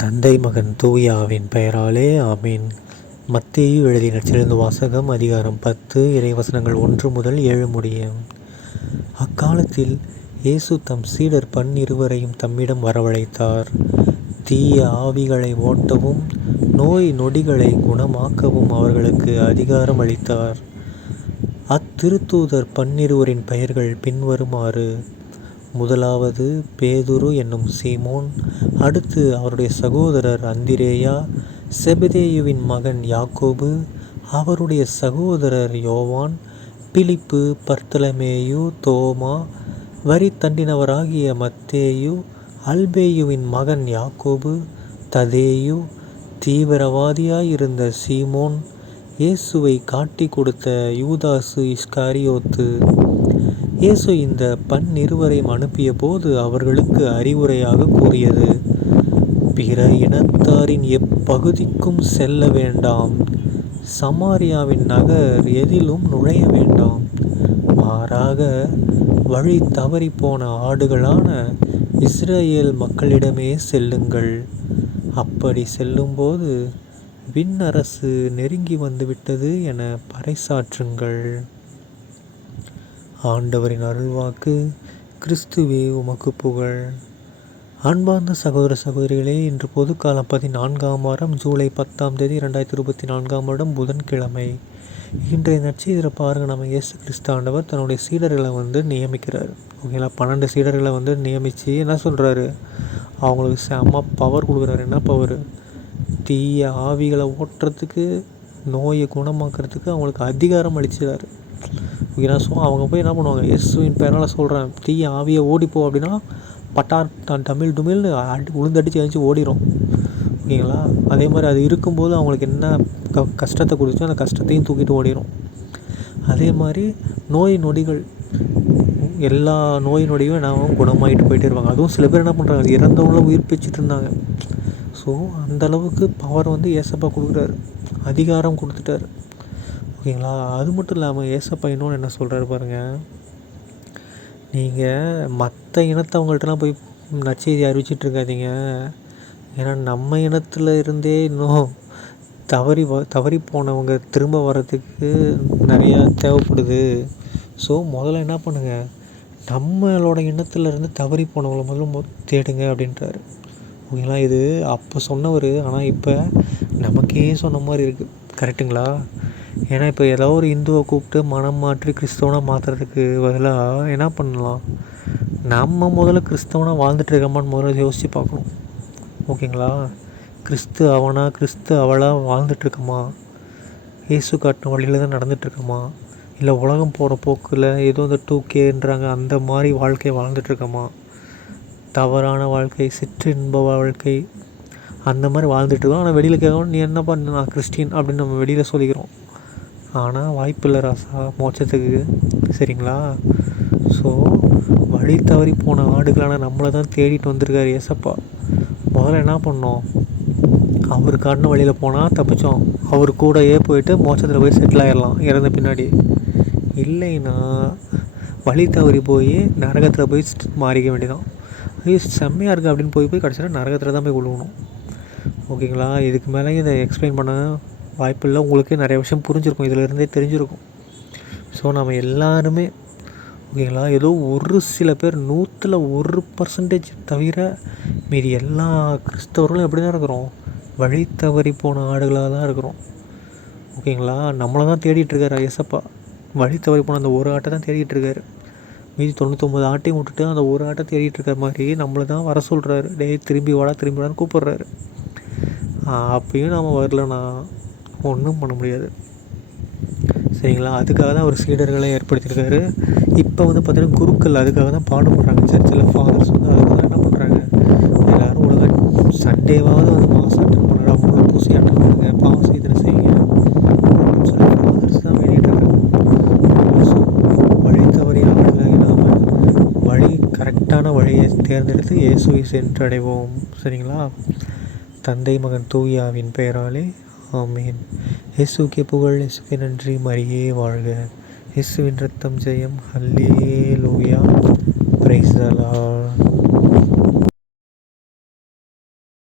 தந்தை மகன் தூயாவின் பெயராலே ஆமீன். மத்தேயு எழுதிய நற்செய்தியிலிருந்து வாசகம். அதிகாரம் 10 இறைவசனங்கள் 1 முதல் 7 முடிய. அக்காலத்தில் இயேசு தம் சீடர் 12 தம்மிடம் வரவழைத்தார். தீய ஆவிகளை ஓட்டவும் நோய் நொடிகளை குணமாக்கவும் அவர்களுக்கு அதிகாரம் அளித்தார். அத்திருத்தூதர் 12 பெயர்கள் பின்வருமாறு: முதலாவது பேதுரு என்னும் சீமோன், அடுத்து அவருடைய சகோதரர் அந்திரேயா, செபதேயுவின் மகன் யாக்கோபு, அவருடைய சகோதரர் யோவான், பிலிப்பு, பர்த்தலமேயு, தோமா, வரி தண்டினவராகிய மத்தேயு, அல்பேயுவின் மகன் யாக்கோபு, ததேயு, தீவிரவாதியாயிருந்த சீமோன், இயேசுவை காட்டி கொடுத்த யூதாசு இஸ்காரியோத்து. இயேசு இந்த 12 அனுப்பிய போது அவர்களுக்கு அறிவுரையாக கூறியது: பிற இனத்தாரின் எப்பகுதிக்கும் செல்ல வேண்டாம், சமாரியாவின் நகர் எதிலும் நுழைய வேண்டாம். மாறாக வழி தவறிப்போன ஆடுகளான இஸ்ரேல் மக்களிடமே செல்லுங்கள். அப்படி செல்லும்போது விண்ணரசு நெருங்கி வந்துவிட்டது என பறைசாற்றுங்கள். ஆண்டவரின் அருள்வாக்கு. கிறிஸ்துவே உமக்கு புகழ். அன்பார்ந்த சகோதர சகோதரிகளே, இன்று பொதுக்காலம் 14ஆம் வாரம் ஜூலை 10ஆம் தேதி 2024ஆம் வருடம் புதன்கிழமை. இன்றைய நற்செய்தியில் பாருங்கள், நம்ம இயேசு கிறிஸ்து ஆண்டவர் தன்னுடைய சீடர்களை நியமிக்கிறார். ஓகேங்களா? 12 சீடர்களை நியமித்து என்ன சொல்கிறாரு? அவங்களுக்கு செம்ம பவர் கொடுக்குறாரு. என்ன பவர்? தீய ஆவிகளை ஓட்டுறதுக்கு, நோயை குணமாக்குறதுக்கு அவங்களுக்கு அதிகாரம் அளிச்சிடாரு. ஓகேங்களா? ஸோ அவங்க போய் என்ன பண்ணுவாங்க? இயேசுவின் பெயரால் சொல்கிறேன், தீய ஆவியை ஓடிப்போ அப்படின்னா பட்டார் தமிழ் டுமில்னு உளுந்தடிச்சு எழுந்துச்சி ஓடிடும். ஓகேங்களா? அதே மாதிரி அது இருக்கும்போது அவங்களுக்கு என்ன கஷ்டத்தை கொடுத்துச்சோ அந்த கஷ்டத்தையும் தூக்கிட்டு ஓடிடும். அதே மாதிரி நோய் நொடிகள், எல்லா நோய் நொடியும் என்ன குணமாகிட்டு போயிட்டே இருப்பாங்க. அதுவும் சில பேர் என்ன பண்ணுறாங்க, இறந்தவங்கள உயிர்ப்பிச்சுட்டு இருந்தாங்க. ஸோ அந்தளவுக்கு பவர் ஏசப்பா கொடுக்குறாரு, அதிகாரம் கொடுத்துட்டாரு. ஓகேங்களா? அது மட்டும் இல்லாமல் ஏசப்பா இன்னொன்று என்ன சொல்கிறாரு பாருங்கள், நீங்கள் மற்ற இனத்தவங்கள்ட்டலாம் போய் நற்செய்தி அறிவிச்சிட்ருக்காதீங்க. ஏன்னா நம்ம இனத்தில் இருந்தே இன்னும் தவறி போனவங்க திரும்ப வர்றதுக்கு நிறையா தேவைப்படுது. ஸோ முதல்ல என்ன பண்ணுங்கள், நம்மளோட இனத்துலேருந்து தவறி போனவங்கள முதல்ல தேடுங்க அப்படின்றாரு. ஓகேங்களா? இது அப்போ சொன்னவர், ஆனால் இப்போ நமக்கே சொன்ன மாதிரி இருக்குது. கரெக்டுங்களா? ஏன்னா இப்போ ஏதாவது ஒரு இந்துவை கூப்பிட்டு மனம் மாற்றி கிறிஸ்தவனாக மாற்றுறதுக்கு பதிலாக என்ன பண்ணலாம், நம்ம முதல்ல கிறிஸ்தவனாக வாழ்ந்துட்டு இருக்கோமான்னு முதல்ல யோசித்து பார்க்கணும். ஓகேங்களா? கிறிஸ்து அவனா, கிறிஸ்து அவளாக வாழ்ந்துட்டுருக்கோமா? இயேசு காட்டின வழியில் தான் நடந்துகிட்ருக்கோமா? இல்லை உலகம் போகிற போக்கில் ஏதோ இந்த 2Kன்றாங்க அந்த மாதிரி வாழ்க்கை வாழ்ந்துட்டுருக்கோமா? தவறான வாழ்க்கை, சிற்றின்ப வாழ்க்கை, அந்த மாதிரி வாழ்ந்துட்டுருக்கோம். ஆனால் வெளியில் கேட்கணும், நீ என்ன பண்ண, நான் கிறிஸ்டின் அப்படின்னு நம்ம வெளியில் சொல்லிக்கிறோம். ஆனால் வாய்ப்பில்லை ராசா மோட்சத்துக்கு. சரிங்களா? ஸோ வழி தவறி போன ஆடுகளான நம்மளை தான் தேடிட்டு வந்திருக்காரு ஏசப்பா. முதல்ல என்ன பண்ணோம், அவர் காட்டின வழியில் போனால் தப்பிச்சோம். அவர் கூடயே போயிட்டு மோட்சத்தில் போய் செட்டில் ஆகிடலாம் இறந்த பின்னாடி. இல்லைன்னா வழி தவறி போய் நரகத்தில் போய் மாறிக்க வேண்டியதான். அது செம்மையாக இருக்குது அப்படின்னு போய் கடைசியில் நரகத்தில் தான் போய் விழுவணும். ஓகேங்களா? இதுக்கு மேலே இதை எக்ஸ்பிளைன் பண்ண வாய்ப்பில்லை. உங்களுக்கு நிறைய விஷயம் புரிஞ்சிருக்கும், இதிலேருந்தே தெரிஞ்சிருக்கும். ஸோ நம்ம எல்லாருமே ஓகேங்களா, ஏதோ ஒரு சில பேர் 100% தவிர மீதி எல்லா கிறிஸ்தவர்களும் எப்படி தான் இருக்கிறோம், வழி தவறி போன ஆடுகளாக தான் இருக்கிறோம். ஓகேங்களா? நம்மளை தான் தேடிட்டுருக்காரு ஏசப்பா. வழி தவறி போன அந்த ஒரு ஆட்டை தான் தேடிட்டுருக்காரு. மீதி 99 ஆட்டையும் விட்டுட்டு அந்த ஒரு ஆட்டை தேடிட்டுருக்கிற மாதிரி நம்மளை தான் வர சொல்கிறாரு. திரும்பி வாடான்னு கூப்பிட்றாரு. அப்பயும் நம்ம வரலன்னா ஒன்றும் பண்ண முடியாது. சரிங்களா? அதுக்காக தான் ஒரு சீடர்களை ஏற்படுத்தியிருக்காரு. இப்போ பார்த்திங்கன்னா குருக்கள் அதுக்காக தான் பாடுபடுறாங்க. சர்ச்சில் ஃபாதர்ஸ் அதுக்காக தான் என்ன பண்ணுறாங்க, எல்லோரும் ஒழுங்காக சண்டேவாவது மாதம் அட்டன் பண்ணுறா, முழு பூசி அட்டன் பண்ணுங்க, பாவம் செய்தனை செய்யுங்க அப்படின்னு சொல்லி ஃபாதர்ஸ் தான் வேண்டிகிட்ருக்காங்க. ஸோ வழி தவறியாக இல்லாமல் வழி கரெக்டான வழியை தேர்ந்தெடுத்து இயேசுவை சென்றடைவோம். சரிங்களா? தந்தை மகன் தூயாவின் பெயராலே ஆமீன். இயேசுக்கே புகழ், இயேசுக்கே நன்றி, மரியே வாழ்க. இயேசுவின் ரத்தம் ஜெயம். அல்லேலூயா. Praise the Lord.